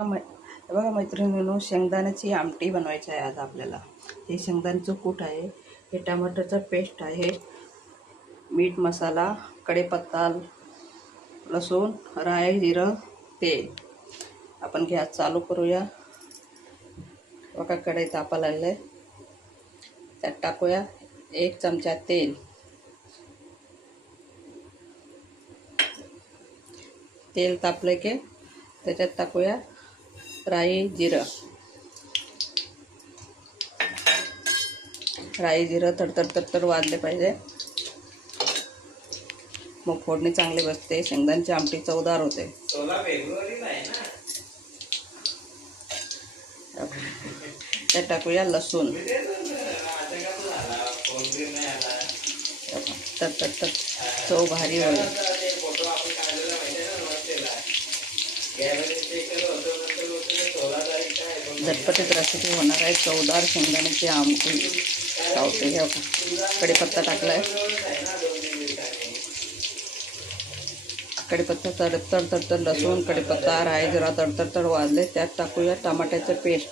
हे बघा मैत्रिणींनो, शेंगदाण्याची आमटी बनवायची आहे आज आपल्याला. हे शेंगदाण्याचं कूट आहे, हे टमाटरचं पेस्ट आहे, मीठ, मसाला, कढीपत्ता, लसूण, राई, जिरं, तेल. आपण गॅस चालू करूया. बघा कढई तापायला लागले, त्यात टाकूया 1 चमचा तेल. तेल तापले की त्याच्यात टाकूया राई, जिरं. राई जिरं तडतड वाजले पाहिजे, मग फोडणी चांगली बसते. शेंगदाण्याची आमटी चवदार होते. त्यात टाकूया लसूण. तडतड चव भारी होईल. झटपटीत रेसिपी होणार आहे. चवदार शेंगदाण्याची आमटी गावते. हे कढीपत्ता टाकलाय. कढीपत्ता तडतड लसूण, कढीपत्ता, राई, जिरा तडतड वाजले. त्यात टाकूया टमाट्याचं पेस्ट.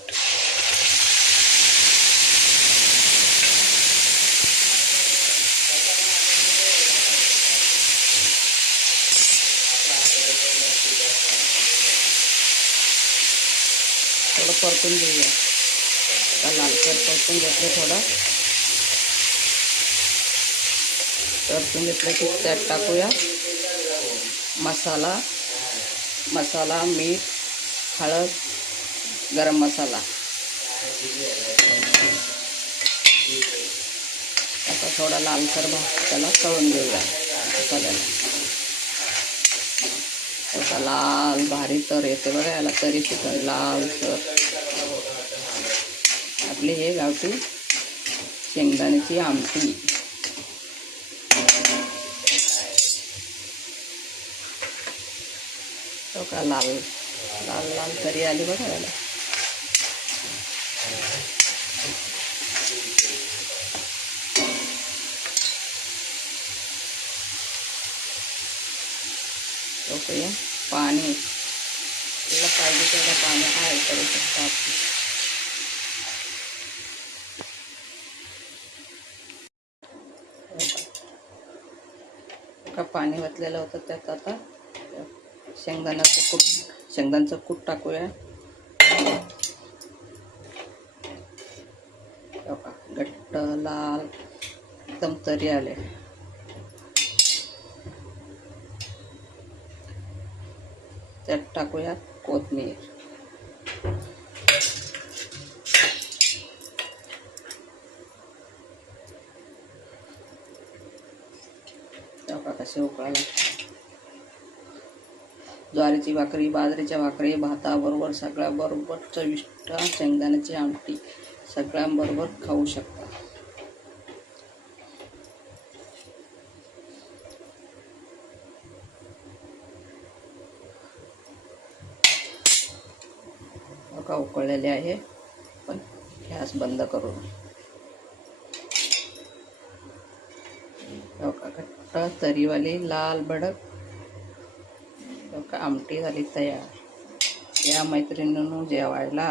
थोडं परतून घेऊया. लालसर परतून घेतलं. थोडं परतून घेतलं की त्यात टाकूया मसाला, मीठ, हळद, गरम मसाला. आता थोडा लालसर त्याला तळून घेऊया. मसाल्याला त्याचा लाल भारी तर येते बघा. याला तरी सुद्धा लालसर. आपली हे गावठी शेंगदाण्याची आमटी. तो का लाल लाल लाल तरी आली बघा याला. टोकूया पाणी. त्याला पाहिजे तेवढं पाणी ॲड करू शकता आपण. पाणी ओतलेलं होतं त्यात आता शेंगदाण्याचं कूट टाकूया. घट्ट लाल एकदम तरी आले. त्यात टाकूया कोथिंबीर. कसे उकळायला. ज्वारीची भाकरी, बाजरीच्या भाकरी, भाताबरोबर सगळ्याबरोबर चविष्ट शेंगदाण्याची आमटी सगळ्यांबरोबर खाऊ शकता. बघा उकळलेले आहे. पण गॅस बंद करू. बघा घट्ट तरीवाली लाल भडक आमटी झाली तयार. या मैत्रिणींनो जेवायला.